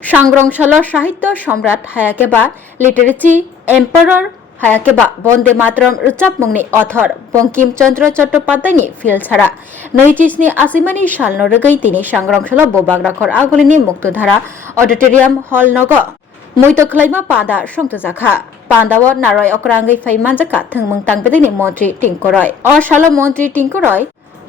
সংগ্রামশাল সাহিত্য সম্রাট হায়াকেবা লিটারেচি एम्पायर हायाकेबा बंदे मातरम रोजाबमुंनि अथर बंकिम चंद्र चट्टोपाध्यायनि फिल्ड छाड़ा 1980 सालनि रगै तिनि सांग्रांशाला बोबाग्राखर आगलिनि मुक्तधारा अडिटोरियम हल नग मैतखलाइमा पादा संतजाखा पांदाव नारय अक्रांगै फाइमानजाका थंमंग तांबेदनि मंत्री टिंकरय असाल मंत्री टिंकरय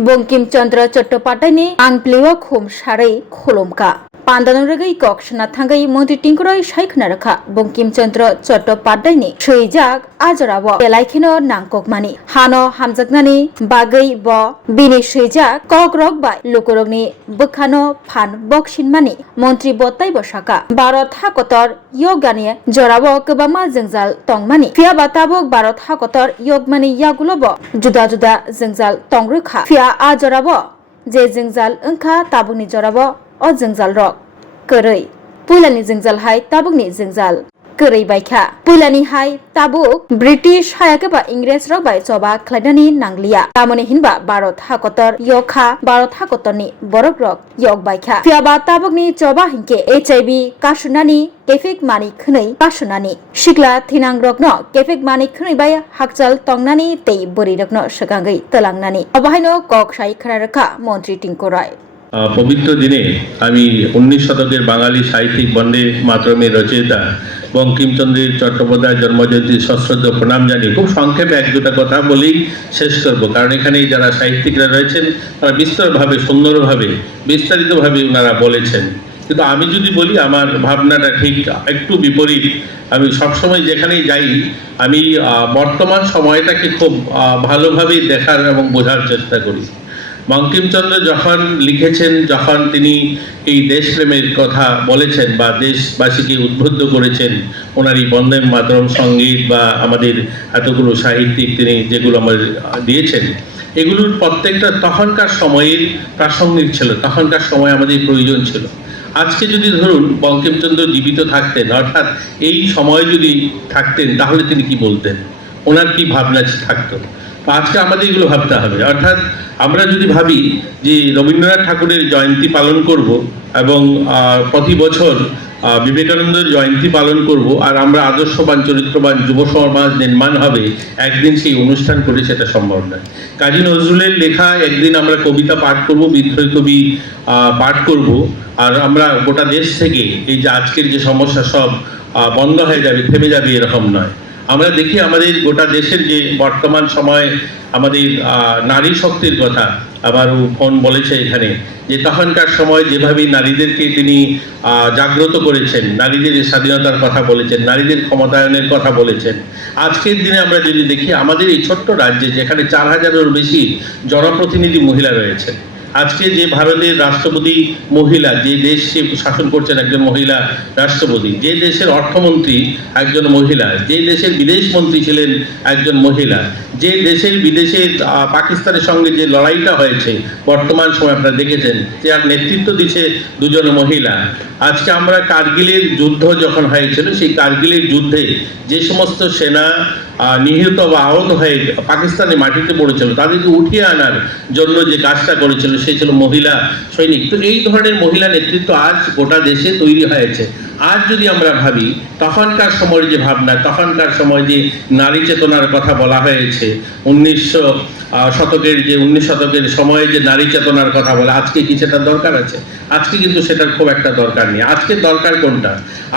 बंकिम चंद्र चट्टोपाध्यायनि आंप्लिव खुम सारै खुलुमका पांदानरगै कक्सना थांगै मंत्री टिंकरय सायखना रखा बंकिम चंद्र चट्टोपाध्यायनि सैजाक आजराव बेलायखेनो नांककमानि हानो हामजागनानि बागै ब बिनि सैजाक ककरक बाय लुकरगनि बोखानो फान बक्सिनमानि मंत्री बत्ताय बसाका भारत हाकतर योगानि जराव गोबामा जोंजाल तंमानि फिया बाताबक भारत हाकतर योगमानि यागुलब जुदा जुदा जोंजाल तंरोखा फिया आजराव जे जोंजाल ओंखा ताबुकनि जराव अ जोंजाल रक करै पुलानि जोंजाल हाय ताबुकनि जोंजाल करै बायखा पुलानि हाय ताबुक ब्रिटिश हायाकेबा इंग्रेज रक बाय चबा ख्लायनानि नांलिया तामनि हिनबा भारत हाकतर यखा भारत हाकतरनि बरक रक यक बायखा फियाबा ताबुकनि चबा हिंके एचआईवी कासुनानि केफेक मानि खनै कासुनानि सिक्ला थिनां रकनो केफेक मानि खनै बाय हाकजाल तंनानि तै बोरि रकनो सगांगै तलांनानि अबाहायनो कक साइ खरारखा मंत्री टिंकरय पवित्र दिने आमी 19 शतकेर बांगाली साहित्यिक बंदे मातरमेर रचयिता बंकिमचंद्र चट्टोपाध्याय जन्मजयंती सश्रद्ध प्रणाम जानिए खूब संक्षेपे एक दुटा कथा बोलेई शेष करब कारण एखाने जारा साहित्यिकरा रयेछेन तारा विस्तृतभावे सुंदरभावे विस्तारितभावे ओनारा बोलेछेन किन्तु आमी जोदि बोली आमार भावनाटा ठीक एकटु विपरीत आमी सब समय जेखानेई जाई आमी बर्तमान समयटाके खूब भालोभावे देखार एबं बोझार चेष्टा करी बंकिमचंद्र जखन लिखेছেন যখন তিনি এই দেশপ্রেমের কথা বলেছেন বা দেশবাসীকে উদ্বুদ্ধ করেছেন ওনারই বন্দে মাতরম সঙ্গীত বা আমাদের এতগুলো সাহিত্যিক তিনি যেগুলো আমাদের দিয়েছেন এগুলোর প্রত্যেকটা তখনকার সময়ের প্রাসঙ্গিক ছিল তখনকার সময় আমাদের প্রয়োজন ছিল আজকে যদি ধরুন বঙ্কিমচন্দ্র জীবিত থাকতেন অর্থাৎ এই সময় যদি থাকতেন তাহলে তিনি কি বলতেন ওনার কি ভাবনা থাকতো আজকে আমাদের এগুলো ভাবতে হবে অর্থাৎ আমরা যদি ভাবি যে রবীন্দ্রনাথ ঠাকুরের জয়ন্তী পালন করব এবং প্রতি বছর বিবেকানন্দের জয়ন্তী পালন করব আর আমরা আদর্শবান চরিত্রবান যুব সমাজ নির্মাণ হবে একদিন সেই অনুষ্ঠান করে সেটা সম্ভব নয় কাজী নজরুলের লেখা একদিন আমরা কবিতা পাঠ করব বিদ্রোহী কবি পাঠ করব আর আমরা গোটা দেশ থেকে এই যে আজকের যে সমস্যা সব বন্ধ হয়ে যাবে থেমে যাবে এরকম নয় আমরা দেখি আমাদের গোটা দেশের যে বর্তমান সময় আমাদের নারী শক্তির কথা আবারও ফোন বলেছে এখানে যে তখনকার সময় যেভাবে নারীদেরকে তিনি জাগ্রত করেছেন নারীদের স্বাধীনতার কথা বলেছেন নারীদের ক্ষমতায়নের কথা বলেছেন আজকের দিনে আমরা যদি দেখি আমাদের এই ছোট্ট রাজ্যে যেখানে 4000-এরও বেশি জনপ্রতিনিধি মহিলা রয়েছেন আজকে যে ভারতের রাষ্ট্রপতি মহিলা যে দেশকে শাসন করছেন একজন মহিলা রাষ্ট্রপতি যে দেশের অর্থমন্ত্রী একজন মহিলা যে দেশের বিদেশ মন্ত্রী ছিলেন একজন মহিলা যে দেশের বিদেশের পাকিস্তানের সঙ্গে যে লড়াইটা হয়েছে বর্তমান সময় আপনারা দেখেছেন যে আর নেতৃত্ব দিচ্ছে দুজন মহিলা আজকে আমরা কারগিলের যুদ্ধ যখন হয়েছিল সেই কারগিলের যুদ্ধে যে সমস্ত সেনা নিহত বা আহত হয়ে পাকিস্তানের মাটিতে পড়েছিল তাদেরকে উঠিয়ে আনার জন্য যে কাজটা করেছিল সে ছিল মহিলা সৈনিক তো এই ধরনের মহিলা নেতৃত্ব আজ গোটা দেশে তৈরি হয়েছে আজ যদি আমরা ভাবি তখনকার সময়ের যে ভাবনা তখনকার সময় যে নারী চেতনার কথা বলা হয়েছে 19 শতকের সময়ে যে নারী চেতনার কথা বলে আজকে কি সেটা দরকার আছে আজকে কিন্তু সেটার খুব একটা দরকার নেই আজকে দরকার কোনটা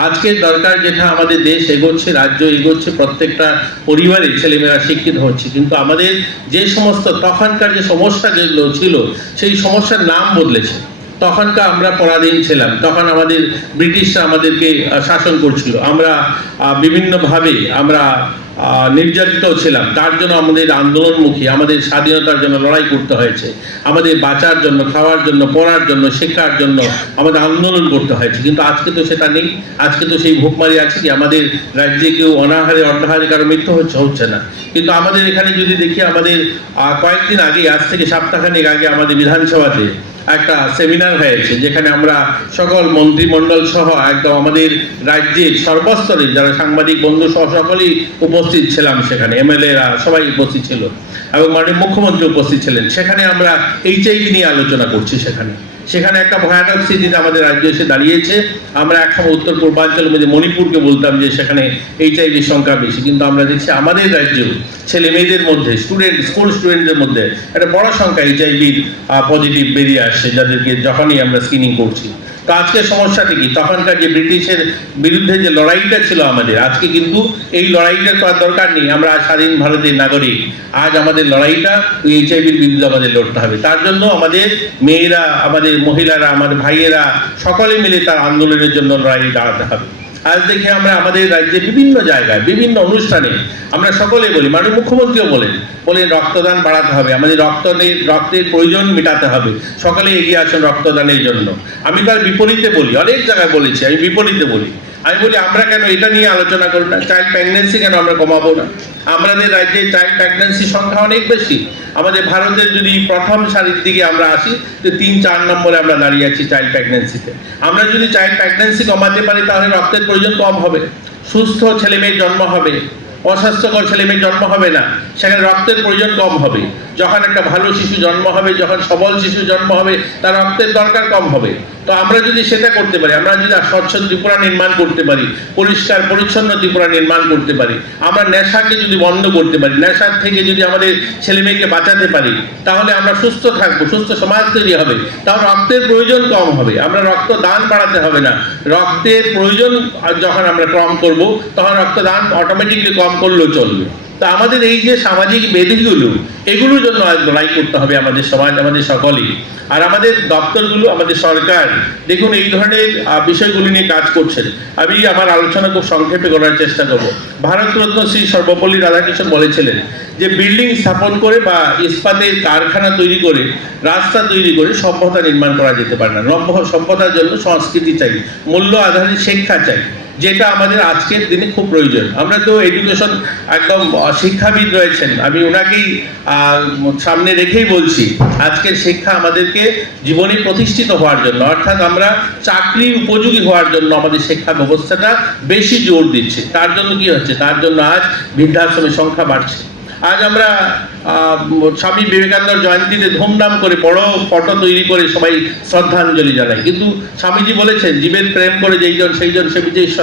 আজকে দরকার যেটা আমাদের দেশ এগোচ্ছে রাজ্য এগোচ্ছে প্রত্যেকটা পরিবারে ছেলেমেয়েরা শিক্ষিত হচ্ছে কিন্তু আমাদের যে সমস্ত তখনকার যে সমস্যা যেগুলো ছিল সেই সমস্যার নাম বদলেছে তখনকার আমরা পরাধীন ছিলাম তখন আমাদের ব্রিটিশরা আমাদেরকে শাসন করছিল আমরা বিভিন্নভাবে আমরা নির্যাতিত ছিলাম তার জন্য আমাদের আন্দোলনমুখী আমাদের স্বাধীনতার জন্য লড়াই করতে হয়েছে আমাদের বাঁচার জন্য খাওয়ার জন্য পড়ার জন্য শিক্ষার জন্য আমাদের আন্দোলন করতে হয়েছে কিন্তু আজকে তো সেটা নেই আজকে তো সেই ভোগমারি আছে কি আমাদের রাজ্যে কেউ অনাহারে অর্ধাহারে কারো মৃত্যু হচ্ছে না কিন্তু আমাদের এখানে যদি দেখি আমাদের কয়েকদিন আগে আজ থেকে সপ্তাহখানেক আগে আমাদের বিধানসভাতে একটা সেমিনার হয়েছে যেখানে আমরা সকল মন্ত্রিমণ্ডল সহ একদম আমাদের রাজ্যের সর্বস্তরের যারা সাংবাদিক বন্ধু সহ সকলেই উপস্থিত ছিলাম সেখানে এমএলএরা সবাই উপস্থিত ছিল এবং মাননীয় মুখ্যমন্ত্রী উপস্থিত ছিলেন সেখানে আমরা এইচআইভি নিয়ে আলোচনা করছি সেখানে সেখানে একটা ভয়ানক স্থিতিতে আমাদের রাজ্য এসে দাঁড়িয়েছে। আমরা একসময় উত্তর পূর্বাঞ্চলের মধ্যে মণিপুরকে বলতাম যে সেখানে এইচআইভির সংখ্যা বেশি, কিন্তু আমরা দেখছি আমাদের রাজ্য ছেলে মেয়েদের মধ্যে স্কুল স্টুডেন্টদের মধ্যে একটা বড় সংখ্যা এইচআইভির পজিটিভ বেরিয়ে আসছে, যাদেরকে যখনই আমরা স্ক্রিনিং করছি। তো আজকে সমস্যাটা কি, তখনকার যে ব্রিটিশের বিরুদ্ধে যে লড়াইটা ছিল আমাদের, আজকে কিন্তু এই লড়াইটা তো আর দরকার নেই। আমরা স্বাধীন ভারতের নাগরিক, আজ আমাদের লড়াইটা ওই এইচআইভির বিরুদ্ধে আমাদের লড়তে হবে। তার জন্য আমাদের মেয়েরা, আমাদের মহিলারা, আমাদের ভাইয়েরা সকলে মিলে তার আন্দোলনের জন্য লড়াই দাঁড়াতে হবে। আজ দেখে আমরা আমাদের রাজ্যে বিভিন্ন জায়গায় বিভিন্ন অনুষ্ঠানে আমরা সকলে বলি, মাননীয় মুখ্যমন্ত্রীও বলেন রক্তদান বাড়াতে হবে, আমাদের রক্তের প্রয়োজন মেটাতে হবে, সকলে এগিয়ে আসেন রক্তদানের জন্য। আমি তার বিপরীতে বলি, অনেক জায়গায় বলেছি, আমি বিপরীতে বলি। আমি বলি আমরা কেন এটা নিয়ে আলোচনা করি না, চাইল্ড প্রেগন্যান্সি কেন আমরা কমাবো না? আমাদের রাজ্যে চাইল্ড প্রেগন্যান্সির সংখ্যা অনেক বেশি। আমাদের ভারতের যদি প্রথম সারির দিকে আমরা আসি, তো 3-4 নম্বরে আমরা দাঁড়িয়ে আছি চাইল্ড প্রেগন্যান্সিতে। আমরা যদি চাইল্ড প্রেগন্যান্সি কমাতে পারি, তাহলে রক্তের প্রয়োজন কম হবে, সুস্থ ছেলে মেয়ের জন্ম হবে, অস্বাস্থ্যকর ছেলে মেয়ের জন্ম হবে না, সেখানে রক্তের প্রয়োজন কম হবে। যখন একটা ভালো শিশু জন্ম হবে, যখন সবল শিশু জন্ম হবে, তার রক্তের দরকার কম হবে। তো আমরা যদি সেটা করতে পারি, আমরা যদি স্বচ্ছ ত্রিপুরা নির্মাণ করতে পারি, পরিষ্কার পরিচ্ছন্ন ত্রিপুরা নির্মাণ করতে পারি, আমরা নেশাকে যদি বন্ধ করতে পারি, নেশার থেকে যদি আমাদের ছেলে মেয়েকে বাঁচাতে পারি, তাহলে আমরা সুস্থ থাকবো, সুস্থ সমাজ তৈরি হবে, তাহলে রক্তের প্রয়োজন কম হবে। আমরা রক্ত দান বাড়াতে হবে না, রক্তের প্রয়োজন যখন আমরা কম করব, তখন রক্তদান অটোমেটিকলি কম করলেও চলবে। তা আমাদের এই যে সামাজিক বেদিগুলো, এগুলোর জন্য আজ লড়াই করতে হবে আমাদের সমাজ, আমাদের সকলেই। আর আমাদের দপ্তরগুলো, আমাদের সরকার দেখুন এই ধরনের বিষয়গুলি নিয়ে কাজ করছেন। আমি আমার আলোচনা খুব সংক্ষেপে করার চেষ্টা করব। ভারতরত্ন শ্রী সর্বপল্লী রাধাকৃষ্ণন বলেছিলেন যে বিল্ডিং স্থাপন করে বা ইস্পাতের কারখানা তৈরি করে, রাস্তা তৈরি করে সভ্যতা নির্মাণ করা যেতে পারে না। নব্য সভ্যতার জন্য সংস্কৃতি চাই, মূল্য আধারিত শিক্ষা চাই, যেটা আমাদের আজকের দিনে খুব প্রয়োজন। আমরা তো এডুকেশন একদম শিক্ষাবিদ রয়েছেন, আমি ওনাকেই সামনে রেখেই বলছি, আজকের শিক্ষা আমাদেরকে জীবনে প্রতিষ্ঠিত হওয়ার জন্য, অর্থাৎ আমরা চাকরির উপযোগী হওয়ার জন্য আমাদের শিক্ষা ব্যবস্থাটা বেশি জোর দিচ্ছে। তার জন্য কি হচ্ছে, তার জন্য আজ বৃদ্ধাশ্রমের সংখ্যা বাড়ছে। আজ আমরা স্বামী বিবেকানন্দ জয়ন্তীতে ধুমধাম করে বড় ফটো তৈরি করে সবাই শ্রদ্ধাঞ্জলি জানাই, কিন্তু স্বামীজি বলেছেন জীবের প্রেম করে যেইজন সেইজন সে বিজয়ী।